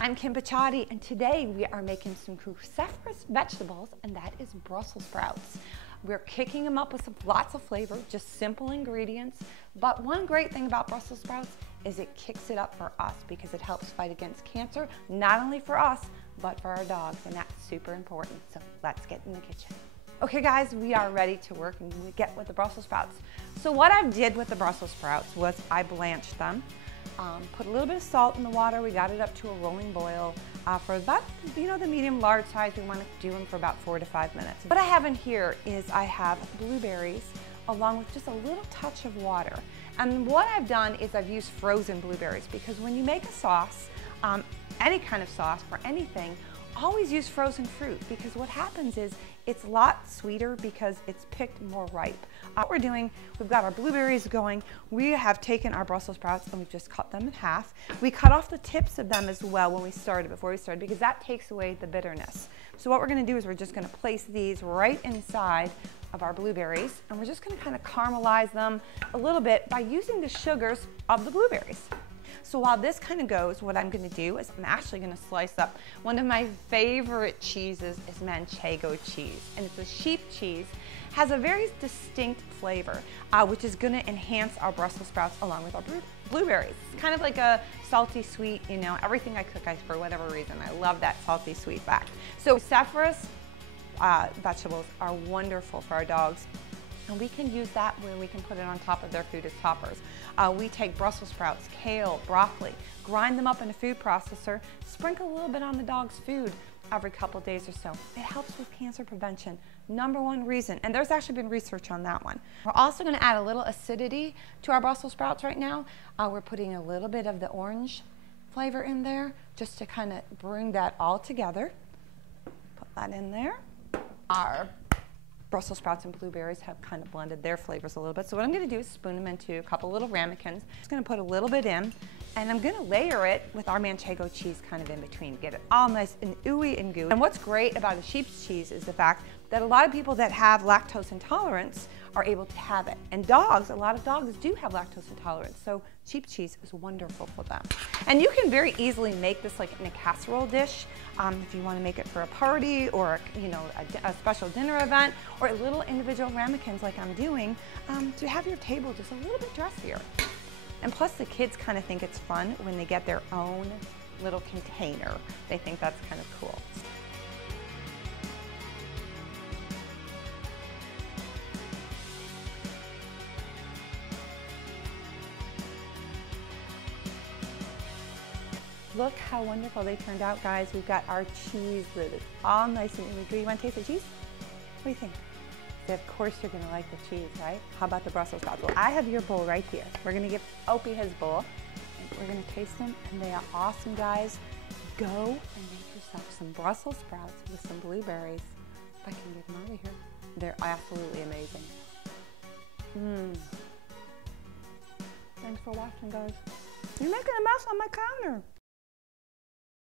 I'm Kim Paciotti, and today we are making some cruciferous vegetables, and that is Brussels sprouts. We're kicking them up with lots of flavor, just simple ingredients. But one great thing about Brussels sprouts is it kicks it up for us because it helps fight against cancer, not only for us, but for our dogs, and that's super important. So let's get in the kitchen. Okay guys, we are ready to work and get with the Brussels sprouts. So what I did with the Brussels sprouts was I blanched them. Put a little bit of salt in the water. We got it up to a rolling boil for about, the medium large size. We want to do them for about 4 to 5 minutes. What I have in here is I have blueberries along with just a little touch of water. And what I've done is I've used frozen blueberries because when you make a sauce, any kind of sauce for anything, always use frozen fruit because what happens is it's a lot sweeter because it's picked more ripe. What we're doing, we've got our blueberries going. We have taken our Brussels sprouts and we've just cut them in half. We cut off the tips of them as well before we started, because that takes away the bitterness. So what we're gonna do is we're just gonna place these right inside of our blueberries, and we're just gonna kind of caramelize them a little bit by using the sugars of the blueberries. So while this kind of goes, what I'm going to do is I'm actually going to slice up one of my favorite cheeses is manchego cheese, and it's a sheep cheese. Has a very distinct flavor, which is going to enhance our Brussels sprouts along with our blueberries. It's kind of like a salty sweet, everything I cook, for whatever reason, I love that salty sweet fact. So cruciferous vegetables are wonderful for our dogs. And we can use that where we can put it on top of their food as toppers. We take Brussels sprouts, kale, broccoli, grind them up in a food processor, sprinkle a little bit on the dog's food every couple days or so. It helps with cancer prevention. #1 reason, and there's actually been research on that one. We're also going to add a little acidity to our Brussels sprouts right now. We're putting a little bit of the orange flavor in there just to kind of bring that all together. Put that in there. Our Brussels sprouts and blueberries have kind of blended their flavors a little bit. So what I'm going to do is spoon them into a couple little ramekins. Just going to put a little bit in, and I'm going to layer it with our manchego cheese kind of in between. Get it all nice and ooey and gooey. And what's great about a sheep's cheese is the fact that a lot of people that have lactose intolerance are able to have it. And dogs, a lot of dogs do have lactose intolerance. So sheep cheese is wonderful for them. And you can very easily make this like in a casserole dish if you want to make it for a party or a special dinner event, or little individual ramekins like I'm doing to have your table just a little bit dressier. And plus the kids kind of think it's fun when they get their own little container. They think that's kind of cool. Look how wonderful they turned out, guys. We've got our cheese that is all nice and ooey gooey. You want to taste the cheese? What do you think? So of course you're going to like the cheese, right? How about the Brussels sprouts? Well, I have your bowl right here. We're going to give Opie his bowl, and we're going to taste them, and they are awesome, guys. Go and make yourself some Brussels sprouts with some blueberries. If I can get them out of here. They're absolutely amazing. Thanks for watching, guys. You're making a mess on my counter.